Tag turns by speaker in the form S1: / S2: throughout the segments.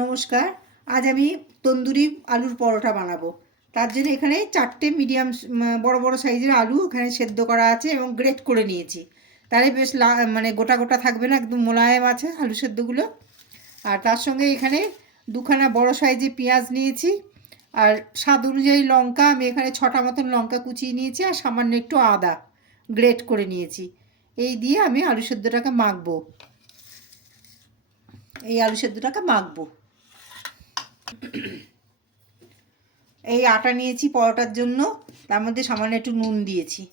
S1: নমস্কার, আজ আমি তন্দুরি আলুর পরোটা বানাবো। তার জন্য এখানে চারটে মিডিয়াম বড় বড় সাইজের আলু এখানে সেদ্ধ করা আছে এবং গ্রেট করে নিয়েছি। তাহলে বেশ মানে গোটা গোটা থাকবে না, একদম মোলায়েম আছে আলু সেদ্ধগুলো। আর তার সঙ্গে এখানে দুখানা বড় সাইজে পেঁয়াজ নিয়েছি। আর স্বাদ অনুযায়ী লঙ্কা, আমি এখানে ছটা মতন লঙ্কা কুচিয়ে নিয়েছি আর সামান্য একটু আদা গ্রেট করে নিয়েছি। এই দিয়ে আমি আলু সেদ্ধটাকে মাখবো। এই আলু সেদ্ধটাকে মাখবো। এই আটা নিয়েছি পরোটার জন্য। তার মধ্যে সামান্য একটু নুন দিয়েছি।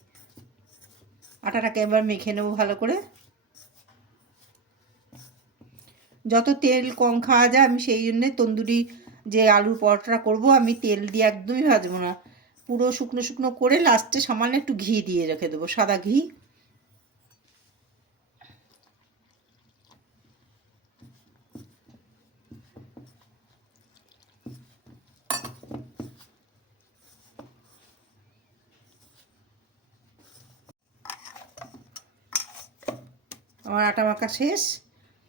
S1: আটাটাকে এবার মেখে নেব ভালো করে। যত তেল কম খাওয়া যায়, আমি সেই জন্যে তন্দুরি যে আলুর পরোটাটা করব, আমি তেল দিয়ে একদমই ভাজবো না। পুরো শুকনো শুকনো করে লাস্টে সামান্য একটু ঘি দিয়ে রেখে দেবো, সাদা ঘি। আমার আটা মাখা শেষ।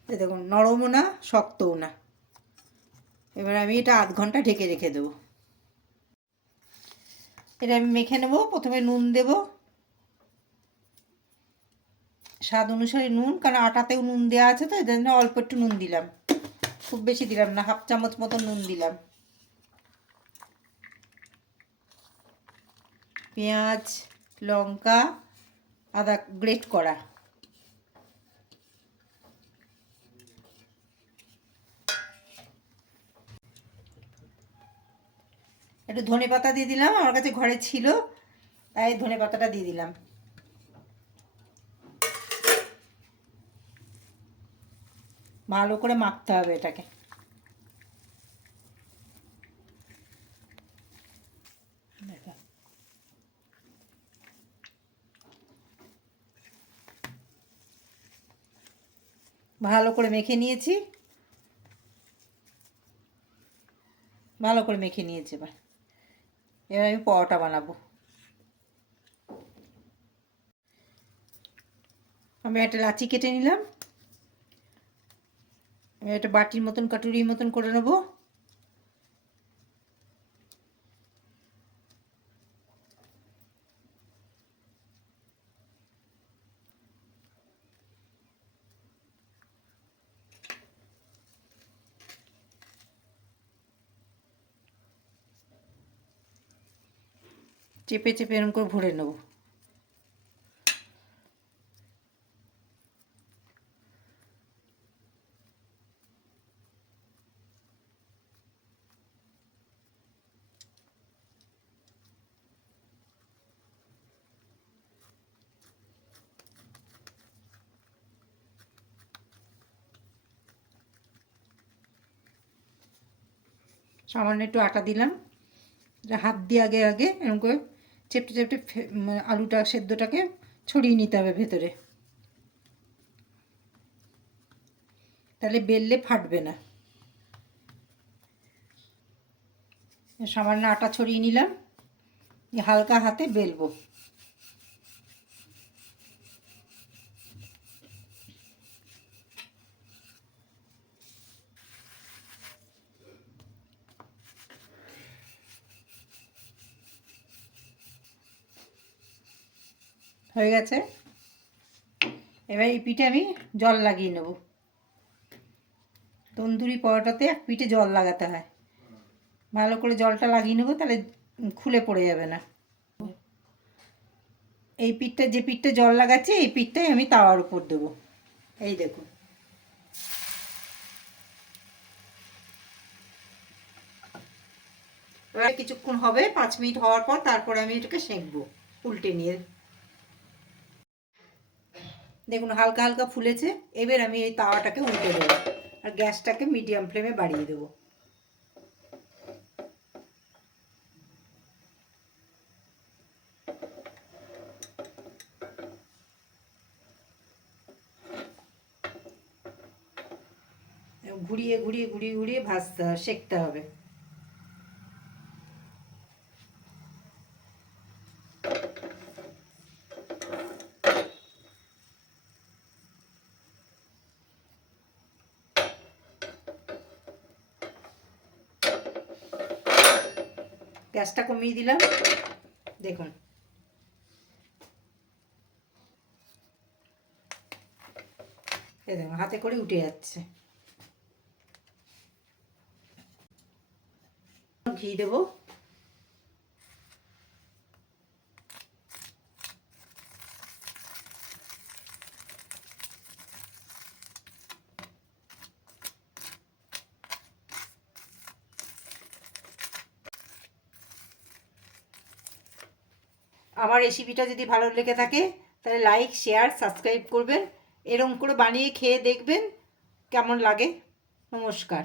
S1: এই দেখুন, নরমও না, শক্তও না। এবার আমি এটা আধ ঘণ্টা ঢেকে রেখে দেবো। এটা আমি মেখে নেব, প্রথমে নুন দেব। স্বাদ অনুসারে নুন, কারণ আটাতেও নুন দেওয়া আছে তো এর জন্য অল্প একটু নুন দিলাম। খুব বেশি দিলাম না, হাফ চামচ মতো নুন দিলাম। পেঁয়াজ, লঙ্কা, আদা গ্রেট করা। একটু ধনে পাতা দিয়ে দিলাম, আমার কাছে ঘরে ছিল, তাই ধনে পাতাটা দিয়ে দিলাম। ভালো করে মাখতে হবে এটাকে। ভালো করে মেখে নিয়েছি। ভালো করে মেখে নিয়েছি এবার। এবার আমি পরোটা বানাবো। আমি একটা লাচি কেটে নিলাম। আমি একটা বাটির মতন, কাটুরির মতন করে নেব। চেপে চেপে এরকম করে ভরে নেব। সামান্য একটু আটা দিলাম। হাত দিয়ে আগে আগে এরকম করে চেপটে চেপটে মানে আলুটা সেদ্ধটাকে ছড়িয়ে নিতে হবে ভেতরে। তাহলে বেললে ফাটবে না। সামান্য আটা ছড়িয়ে নিলাম। হালকা হাতে বেলবো। হয়ে গেছে। এবার এই পিঠে আমি জল লাগিয়ে নেব। তন্দুরি পরোটাতে এক পিঠে জল লাগাতে হয়। ভালো করে জলটা লাগিয়ে নেব, তাহলে খুলে পড়ে যাবে না। এই পিঠটা, যে পিঠটা জল লাগাচ্ছি, এই পিঠটাই আমি তাওয়ার উপর দেবো। এই দেখুন। এবার কিছুক্ষণ হবে, পাঁচ মিনিট হওয়ার পর তারপরে আমি এটাকে সেঁকবো, উল্টে নিয়ে। দেখুন, হালকা হালকা ফুলেছে, এবার আমি এই তাওয়াটাকে উল্টে দেবো আর গ্যাসটাকে মিডিয়াম ফ্লেমে বাড়িয়ে দেবো। ঘুরিয়ে ঘুরিয়ে ঘুরিয়ে ঘুরিয়ে ভাজতে সেঁকতে হবে। গ্যাসটা কমিয়ে দিলাম। দেখুন। হাতে করে উঠে যাচ্ছে। ঘি দেবো। আমার রেসিপিটা যদি ভালো লেগে থাকে, তাহলে লাইক শেয়ার সাবস্ক্রাইব করবেন। এরম করে বানিয়ে খেয়ে দেখবেন কেমন লাগে। নমস্কার।